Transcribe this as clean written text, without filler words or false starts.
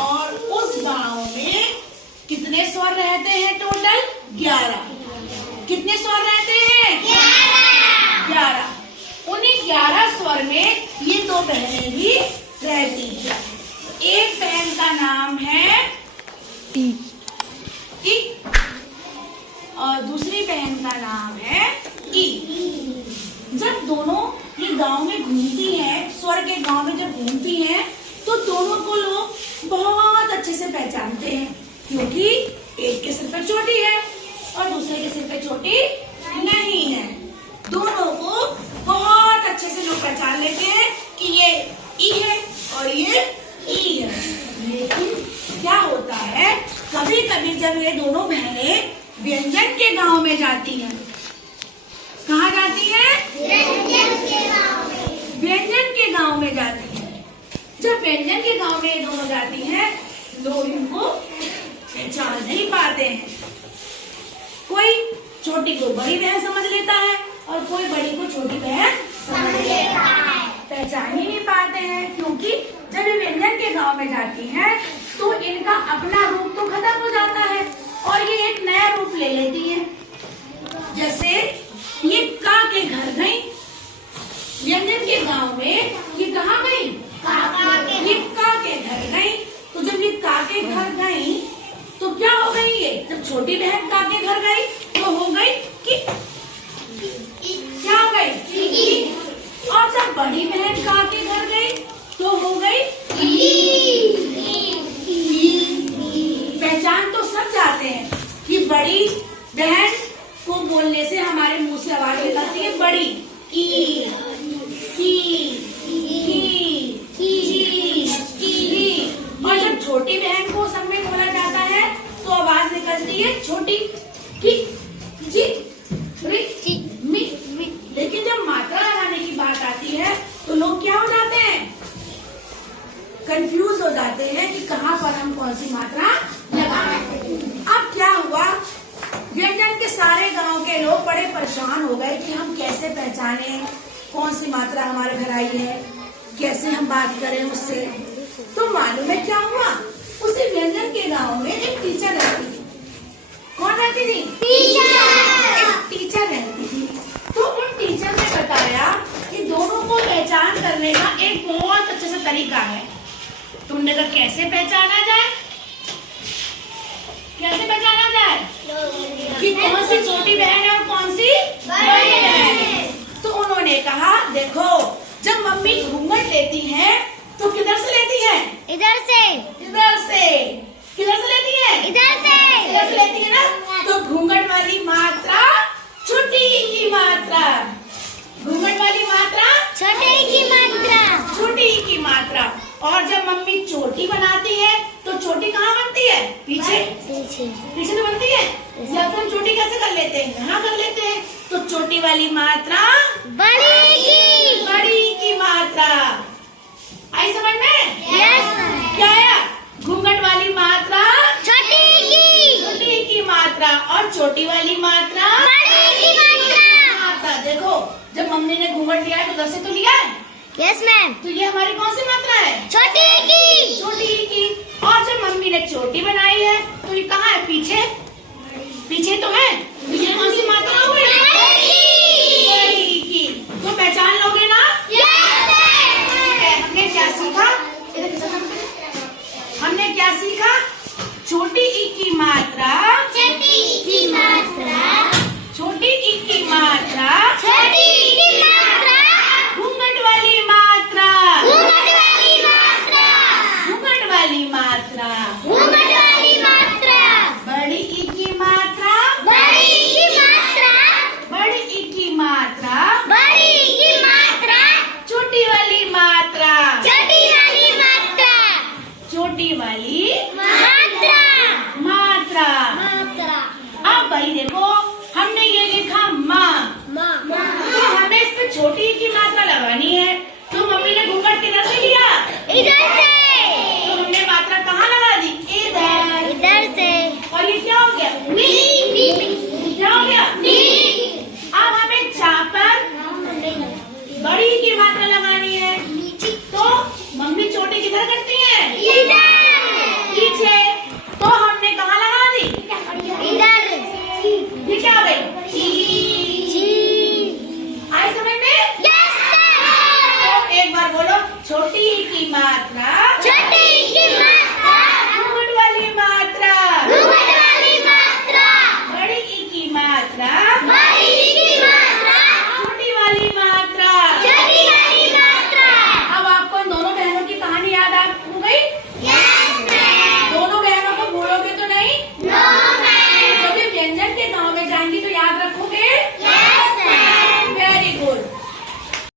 और उस गांव में कितने स्वर रहते हैं? टोटल 11। कितने स्वर रहते हैं? 11। उन्हीं 11 स्वर में ये 2 बहनें भी रहती हैं। एक बहन का नाम है टी और दूसरी बहन का नाम है ई। जब दोनों ये गांव में घूमती हैं, स्वर के गांव में जब घूमती हैं, तो दोनों को लोग बहुत अच्छे से पहचानते हैं, क्योंकि एक के सिर पर चोटी है और दूसरे के सिर पे चोटी नहीं है। दोनों को बहुत अच्छे से लोग पहचान लेते हैं कि ये ई है और ये ई है। लेकिन क्या होता है, कभी कभी जब ये दोनों बहनें व्यंजन के गांव में जाती हैं, कहाँ जाती हैं? व्यंजन के गांव में जाती हैं। जब व्यंजन के गांव में ये दोनों जाती हैं, लोग इनको पहचान नहीं पाते हैं। कोई छोटी को बड़ी बहन समझ लेता है और कोई बड़ी को छोटी बहन समझ लेता है। पहचान ही नहीं पाते हैं, क्योंकि जब ये व्यंजन के गांव में जाती हैं, तो इनका अपना रूप तो खत्म हो जाता है और ये एक नया रूप ले लेती है। जैसे ये का के घर गई, व्यंजन के गांव में ये कहाँ गई? ये का के घर गई। तो जब ये का के घर गई तो क्या हो गई? ये जब छोटी बहन का के घर गई तो हो गई कि क्या हो गई? और जब बड़ी बहन का के घर गई तो हो गई। पहचान तो सब जाते हैं कि बड़ी बहन को बोलने से हमारे मुंह से आवाज निकलती है बड़ी, की, और जब छोटी बहन को सब में बोला जाता है तो आवाज निकलती है छोटी, की, जी, री, मी। लेकिन जब मात्रा लगाने की बात आती है तो लोग क्या हो जाते हैं? कंफ्यूज हो जाते हैं कि कहाँ पर हम कौन सी मात्रा लगाएं। अब क्या हुआ, व्यंजन के सारे गांव के लोग बड़े परेशान हो गए कि हम कैसे पहचाने कौन सी मात्रा हमारे घर आई है, कैसे हम बात करें उससे। तो मालूम है क्या हुआ, उसी व्यंजन के गांव में एक टीचर रहती थी। कौन रहती थी? एक टीचर रहती थी। तो उन टीचर ने बताया कि दोनों को पहचान करने का एक बहुत अच्छे से तरीका है। तुमने कहा कैसे पहचाना जाए? कैसे पहचाना जाए कि कौन सी छोटी बहन है और कौन सी बड़ी बहन है? तो उन्होंने कहा देखो, जब मम्मी घूंघट लेती है तो किधर से लेती है? इधर से। इधर से। किधर से लेती है? इधर से। इधर से लेती है ना। तो घूंघट वाली मात्रा छोटी की मात्रा, घूंघट वाली मात्रा छोटे की मात्रा, छोटी की मात्रा। और जब मम्मी चोटी बनाती है तो चोटी कहाँ बनती है? पीछे। पीछे तो बनती है। जब हम चोटी कैसे कर लेते हैं? यहाँ कर लेते हैं। तो चोटी वाली मात्रा बड़ी की मात्रा। आई समझ में? क्या आया? घूंघट वाली मात्रा छोटी की मात्रा और चोटी वाली मात्रा बड़ी की मात्रा। देखो, जब मम्मी ने घूंघट लिया है तो उधर से तो लिया है। Yes ma'am. तो ये हमारी कौन सी मात्रा है? छोटी की। और जब मम्मी ने चोटी बनाई है तो ये कहाँ है? पीछे। पीछे तो है। तो ये कौन सी मात्रा हुई? बड़ी की। तो पहचान लोगे ना? हमने क्या सीखा? हमने क्या सीखा? छोटी ई की मात्रा, छोटी ई की मात्रा, घूंघट वाली मात्रा, बड़ी ई की मात्रा, छोटी वाली मात्रा, अब भाई देखो, हमने ये लिखा माँ, तो हमें इस पे छोटी की मात्रा लगानी है। तो मम्मी ने घूंघट किधर से लिया? इधर से।